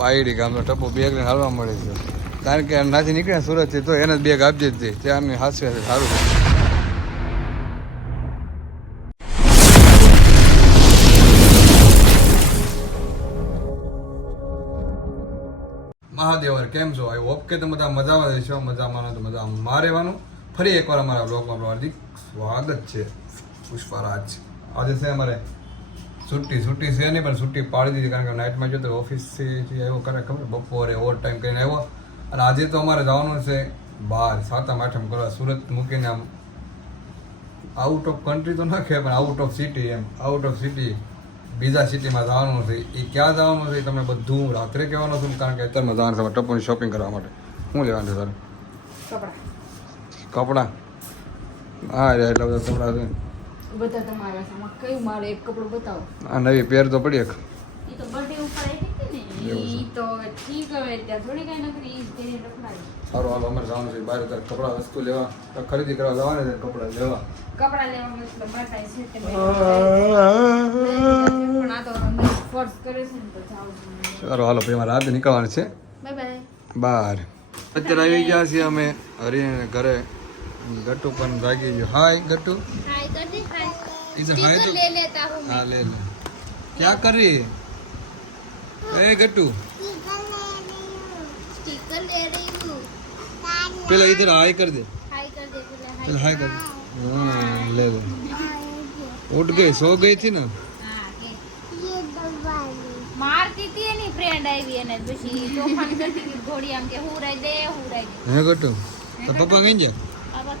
પાયડી ગામનો ટપ્પુ બેગ લઈને હાલવા મળે છે, કારણ કે નાથી નીકળ્યા સુરતથી તો એને જ બેગ આપી દીધી ત્યારની હાસવે સારું. મહાદેવર કેમ છો? આઈ હોપ કે તમે બધા મજામાં રહેશો. મજામાં તો મજામાં રહેવાનું. ફરી એકવાર અમારા બ્લોગમાં હાર્દિક સ્વાગત છે. પુષ્પારાજ આજે છે અમારે છુટ્ટી છે નહીં, પણ છુટ્ટી પાડી દીધી, કારણ કે નાઇટમાં જો તો ઓફિસથી આવ્યો કરે ખબર બપોરે ઓવર ટાઈમ કરીને આવ્યો. અને આજે તો અમારે જવાનું છે બહાર સાતમ આઠમ કરવા. સુરત મૂકીને આમ આઉટ ઓફ કન્ટ્રી તો ન કહેવાય, પણ આઉટ ઓફ સિટી, એમ આઉટ ઓફ સિટી બીજા સિટીમાં જવાનું છે. એ ક્યાં જવાનું છે તમને બધું રાત્રે કહેવાનું છું, કારણ કે અત્યારમાં જવાનું છે ટપ્પુની શોપિંગ કરવા માટે. શું લેવાનું છે તારે? કપડાં? હા એટલે બધા કપડાં છે બધા તમારા સામે કયું મારે એક કપડું બતાવો. આ નવી પેર તો પડી એક. ઈ તો બર્થડે ઉપર આવી હતી ને, ઈ તો ઠીક હવે ત્યાં થોડી કઈ નકરી ઈ તેને રખડાવી. સારું હાલો અમારે જવાનું છે બહાર. તારે કપડાં વસ્તુ લેવા ખરીદી કરવા જવાના છે. કપડાં લેવા મતલબ બતાય છે તે પણ આ તો ફોર્સ કરે છે ને તો જાવ. સારું હાલો પછી મારે રાતે નીકળવાનું છે બાય બાય બહાર. અત્યારે આવી ગયા છીએ અમે હરીને ઘરે. ગટ્ટુ પણ ભાગી ગયો. હાય ગટ્ટુ. હાય कर दे हाय. इसे हाय तो ले लेता हूं मैं. हाँ ले ले. क्या कर रही है? ए गट्टू स्टिकर ले रही हूं. पहले इधर हाय कर दे. हाय कर दे पहले हाय कर दे. हाँ ले ले. उठ गई, सो गई थी ना. हां के ये दबाली मारती थी एनी फ्रेंड આવી એને પછી તોફાન કરતી હતી ઘોડી આમ કે હું રાઈ દે. હે ગટ્ટુ તો પપ્પા કઈ ગયા? બાબા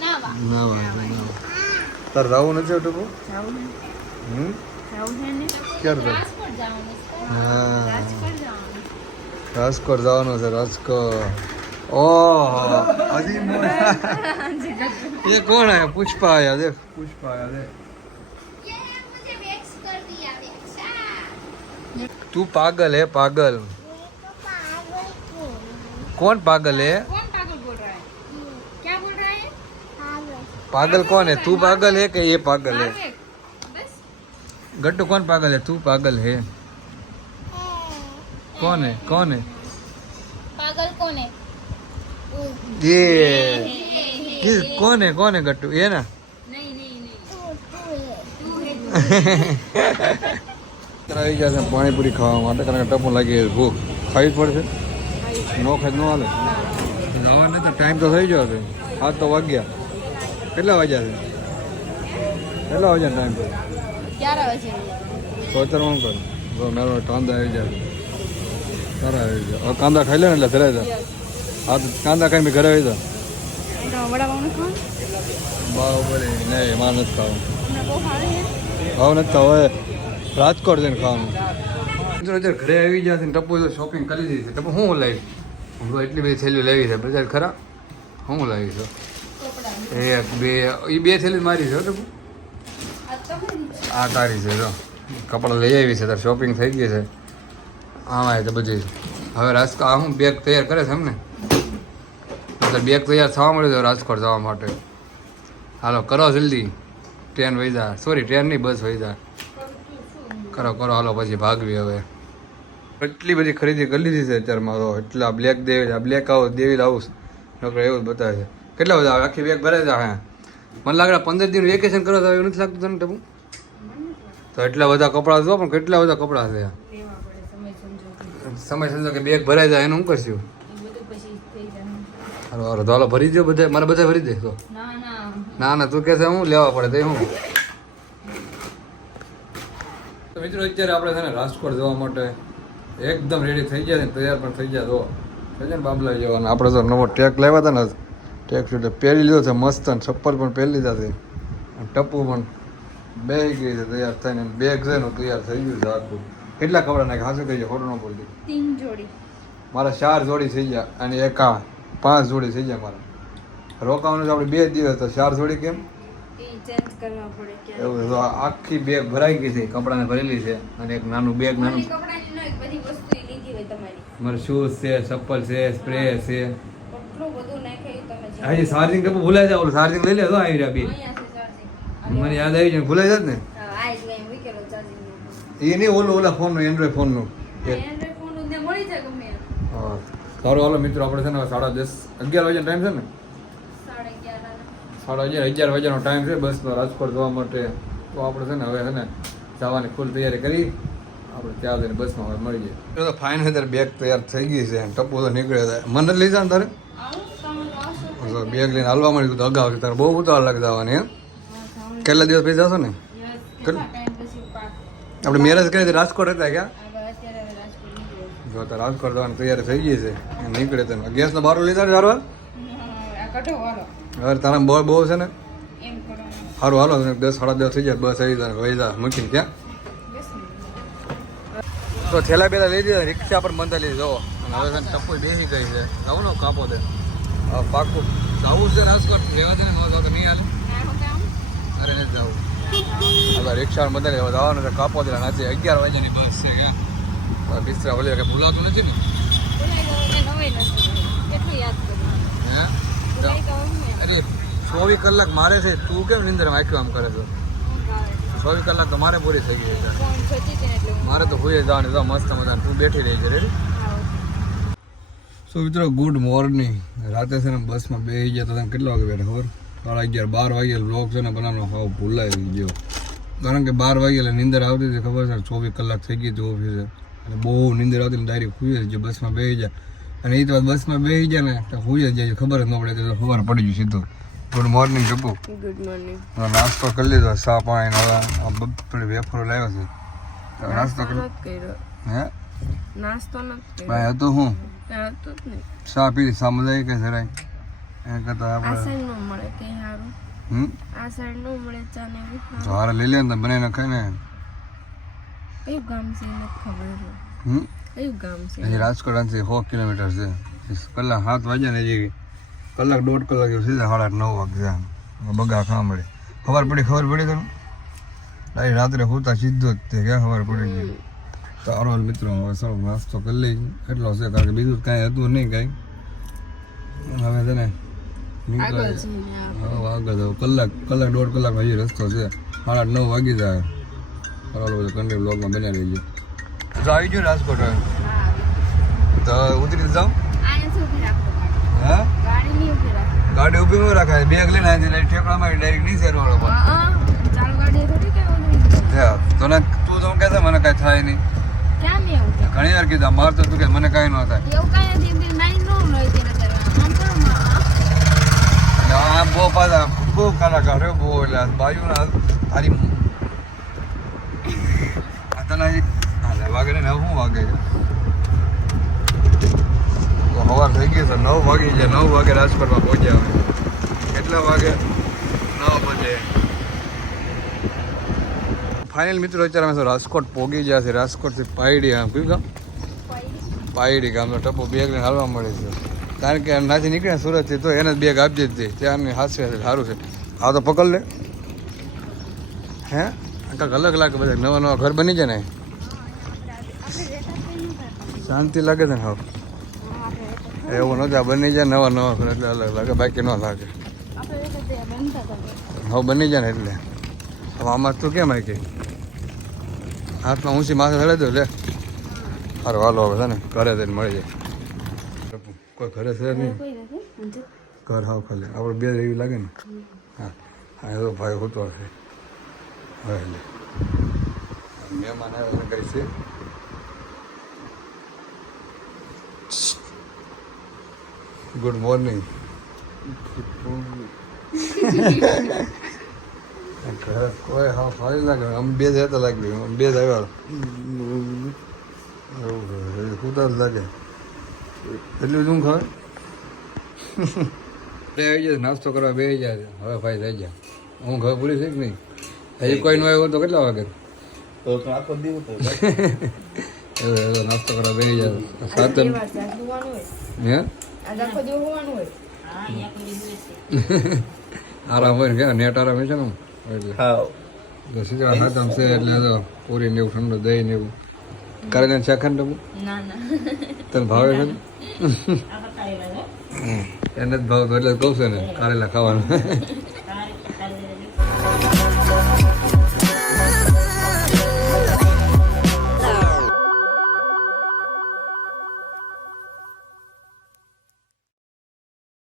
ના વા ના વા તાર રાવું નથી ટપુ? જાવું ને જાવું છે ને ક્યારે રાવ? રાજકોટ જવાનું છે. હા રાજકોટ જવાનું. રાજકોટ જવાનું છે. રાજકોટ. ઓહ હજી ये कौन है? पुष्पा आया देख. पुष्पा आया देख. ये मुझे वेक्स कर दिया वेक्स. तू पागल है पागल. कौन पागल है? कौन पागल बोल रहा है? क्या बोल रहा है? पागल कौन है? तू पागल है कि ये पागल है? बस गट्टू कौन पागल है? तू पागल है? कौन है? कौन है पागल कौन है? ये? कौन है? कौन है गट्टू? ये ना. नहीं नहीं नहीं આવી ગયા છે પાણીપુરી ખાવા માટે, કારણ કે ટપુ લાગી ભૂખ. ખાવી જ પડશે, નો ખાઈ ન હાલે. જવાને તો ટાઈમ તો થઈ ગયો છે. 7 તો વાગ્યા. કેટલા વાગ્યા છે? કેટલા વાગ્યા ટાઈમ છે? 11 વાગે. સોચરવાનું કર. જો મારો કાંદા આવી જાય. સારા આવી જાય. હવે કાંદા ખાઈ લે ને એટલે ઘરે જા. હા તો કાંદા ખાઈને ઘરે આવી જા. વડાપાઉં ખાવ? બાહુબલી નહીં, મારે નથી ખાવાનું. ના બહુ ભાવે છે. ભાવ નથી ખાવ. હવે રાજકોટ જઈને ખાવાનું. અત્યારે ઘરે આવી ગયા છે ને ટપ્પુ શોપિંગ કરી દીધી છે. ટપ્પુ શું લાવી? હું એટલી બધી થેલીઓ લેવી છે બજાર ખરા. શું લાવી છે? એક બે એ બે થેલી મારી છે ટપ્પુ. આ તારી છે. જો કપડાં લઈ આવી છે. તારે શોપિંગ થઈ ગઈ છે. આમાં તો બધી હવે રાજકોટ આ હું બેગ તૈયાર કરે છે એમને. બેગ તૈયાર થવા મળ્યું છે રાજકોટ જવા માટે. હાલો કરો જલ્દી. ટ્રેન વહી જા. સોરી ટ્રેન નહીં, બસ વહી જા. કરો કરો હાલો પછી ભાગવી. હવે એટલી બધી ખરીદી કરી લીધી છે અત્યારમાં તો. એટલા બ્લેક દેવી, આ બ્લેક હાઉસ દેવી હાઉસ નકર એવું જ બતાવે છે. કેટલા બધા આખી બેગ ભરાય છે. હા મને લાગે 15 દિન વેકેશન કરવા તો એવું નથી લાગતું તને ટપુ? તો એટલા બધા કપડાં જો, પણ કેટલા બધા કપડાં છે. સમય સમજો કે બેગ ભરાઈ જાય એનું શું કરશું? હાલો હાલો તો હાલો ભરી દો બધા. મારે બધા ભરી દે તો. ના ના તું કહેશે હું લેવા પડે તો હું. તો મિત્રો અત્યારે આપણે છે ને રાજકોટ જવા માટે એકદમ રેડી થઈ ગયા ને, તૈયાર પણ થઈ ગયા. તો થઈ જાય ને બાબલા જવાના. આપણે તો નવો ટેક લાવ્યા હતા ને, ટેક શૂટ પહેરી લીધો છે મસ્ત. અને ચપ્પલ પણ પહેરી લીધા છે. ટપ્પુ પણ બેસી ગઈ છે તૈયાર થઈને. બેગ છે ને તૈયાર થઈ ગયું છે આખું. કેટલા કપડા નાખે હાથે કહી જાય, ખોટું ન બોલતી. 3 જોડી મારા 4 જોડી થઈ ગયા અને એક આ 5 જોડી થઈ ગયા મારા. રોકાવાનું છે આપણે 2 દિવસ, તો 4 જોડી કેમ? ચેન્જ કરવા પડે કે એવું તો આખી બેગ ભરાઈ ગઈ છે, કપડાને ભરેલી છે. અને એક નાનું બેગ, નાનું કપડાની ન બધી વસ્તુ લીધી હોય તમારી. મારે શૂઝ છે, ચપ્પલ છે, સ્પ્રે છે. કેટલું બધું નાખ્યું તમે. હજી ચાર્જિંગ કપું ભૂલાઈ જાય. ઓલું ચાર્જિંગ લઈ લે તો આવી રહ્યા બે. અહીંયા છે ચાર્જિંગ. મને યાદ આવી જાય, ભૂલાઈ જાય ને. હા આઈ ગઈ વીકેલો ચાર્જિંગ. એ નહીં ઓલા ફોનનું એન્ડ્રોઈડ ફોનનું એન્ડ્રોઈડ ફોન ને મળી જાય ગમે એમ. હા સારું હાલો મિત્રો આપણે છે ને 10:30 11 વાગ્યાનો ટાઈમ છે ને 11:30 વાગ્યાનો ટાઈમ છે બસમાં રાજકોટ જવા માટે. તો આપણે છે ને હવે છે ને જવાની ફૂલ તૈયારી કરી આપણે ત્યાં જઈને બસમાં હવે મળી જાય. તો ફાઇન અત્યારે બેગ તૈયાર થઈ ગઈ છે ટપ્પુ તો નીકળે છે મને લઈ જા ને તારે બેગ લઈને હાલવા મળી તો અગાઉ તારે બહુ ઉતાવળ લાગી જવાની એમ કેટલા દિવસ પછી જશો ને આપણે મેરેજ કરી હતી રાજકોટ હતા ક્યાં જો તારે રાજકોટ જવાની તૈયારી થઈ ગઈ છે નીકળે તો ગેસનો બારો લીધા ને સારું હવે તારા બહુ છે ને સારું હાલો 10 10:30 થઈ જાય બસ આવી જાય વહી જા મૂકીને ક્યાં તો થેલા બેલા લઈ દીધા રિક્ષા પર બંધા લઈ જવો અને હવે છે ને ટપ્પુ બેસી ગઈ છે જવું ને કાપો દે હા પાકું જવું છે રાજકોટ રહેવા દે ને ન જાવ તો નહીં હાલે અરે નથી જવું હવે રિક્ષા બંધા લેવા જવાનું છે કાપો દે નાચે 11 વાગ્યાની બસ છે ક્યાં બિસ્તરા બોલે કે ભૂલાતું નથી ને હે અરે 24 કલાક મારે છે તું કેમ નિંદર આંખ્યું આમ કરે છો 24 કલાક તો મારે પૂરી થઈ ગઈ છે મારે તો હોઈ જવાની તો મસ્ત મજા તું બેઠી રહી છે રેડી. સો મિત્રો ગુડ મોર્નિંગ રાતે છે ને બસમાં બેસી ગયા તો તને કેટલા વાગે બેઠા ખબર 11:30 12 વાગે બ્લોગ છે ને બનાવવાનો હાવ ભૂલાઈ ગયો કારણ કે 12 વાગે એટલે નીંદર આવતી હતી ખબર છે 24 કલાક થઈ ગઈ હતી ઓફિસે અને બહુ નીંદર આવતી ને ડાયરેક્ટ હુઈ જ બસમાં બેસી જાય અને એ તો બસમાં બેસી જાય ને તો હુઈ જ જાય ખબર જ ન પડે તો ખબર પડી ગયું સીધું. Good morning Tapu. Good morning. નાસ્તો કરી લીધો ચા પાણી હવે થોડી વેફરો લાવ્યો છે નાસ્તો કર્યો હે નાસ્તો નથી ભાઈ હતું હું હતું જ નહીં ચા પી ચા મજા આવી કે જરાય એને કરતા આ આપણે સાઈડ નો મળે કે હારું આ સાઈડ નો મળે ચા ને તો હારે લઈ લે ને બનાવીને ખાઈ ને કયું ગામ છે એને ખબર કયું ગામ છે હજી રાજકોટ આથી 100 કિલોમીટર છે કલાક 7 વાગ્યા ને હજી કલાક 1.5 કલાક એવું સીધા 9:30 વાગે બગા ખાવા મળે ખબર પડી તને ડાયરેક્ટ રાત્રે હોતા સીધો જ તે ક્યાં ખબર પડી ગઈ. સારો મિત્રો હવે સારો નાસ્તો કરી લઈ એટલો છે કારણ કે બીજું કાંઈ હતું નહીં કાંઈ હવે છે ને નીકળે હવે આગળ જાવ કલાક 1.5 કલાક હજી રસ્તો છે 9:30 વાગી જાય સારો બધું કંટ્રી બ્લોગમાં બનાવી લઈએ તો આવી ગયો રાજકોટ હવે તો ઉતરી જાઉં હા ગાડી ઊભી ન રાખાય બેગ લઈને આવી ઠેકડામાં ડાયરેક્ટ નીચે રોડ પર તને તું તો કહેશે મને કાંઈ થાય નહીં ઘણી વાર કીધા માર તો તું કે મને કાંઈ ન થાય આ બહુ પાછા બહુ કલાકાર બહુ એટલે બાજુના તારી તને વાગે ને શું વાગે સવાર થઈ ગઈ છે 9 વાગી જાય 9 વાગે રાજકોટમાં પહોંચ્યા કેટલા વાગે 9 બજે ફાઇનલ મિત્રો અત્યારે અમે રાજકોટ પહોંચી ગયા છે રાજકોટથી પાયડી આમ કયું ગામ પાયડી ગામનો ટપ્પુ બેગ લઈને હાલવા મળે છે કારણ કે નાથી નીકળે સુરતથી તો એને જ બેગ આપી દીધી ત્યારની હાથે સારું છે હા તો પકડ લે હે કાંઈક અલગ લાગે બધા નવા ઘર બની જાય ને શાંતિ લાગે છે ને હા એવું નથી બની જાય નવા ઘર એટલે અલગ લાગે બાકી ન લાગે હવે બની જાય ને એટલે હવે આમાં તું કેમ આવી ગઈ હાથમાં ઊંચી માથે ચડે દો લે સારું હાલો હવે છે ને ઘરે જઈને મળી જાય કોઈ ઘરે છે નહીં ઘર હાવ ખાલી આપણે બે એવી લાગે ને હા હા એ તો ભાઈ હોતો હશે હવે એટલે મહેમાન આવ્યા કરી છે ગુડ મોર્નિંગ કોઈ હા ફારી લાગે અમે બે જ હતા લાગ્યું અમે બે જ આવ્યા એવું કૂતા જ લાગે એટલું શું ખબર આવી જાય નાસ્તો કરવા બે જાય હવે ભાઈ થઈ જાય હું ઘર પૂરી છે કે નહીં હજી કોઈ ન આવ્યો તો કેટલા વાગે એવું નાસ્તો કરવા બે જાય 7 હે આરામ હોય ને કે નેટ આરામ હોય છે ને એટલે સીધા હાથ આમ છે એટલે પૂરી ને એવું ઠંડુ દહીં ને એવું કારેલા શાક ને તને ભાવે છે ને એને જ ભાવ તો એટલે કહું છે ને કારેલા ખાવાનું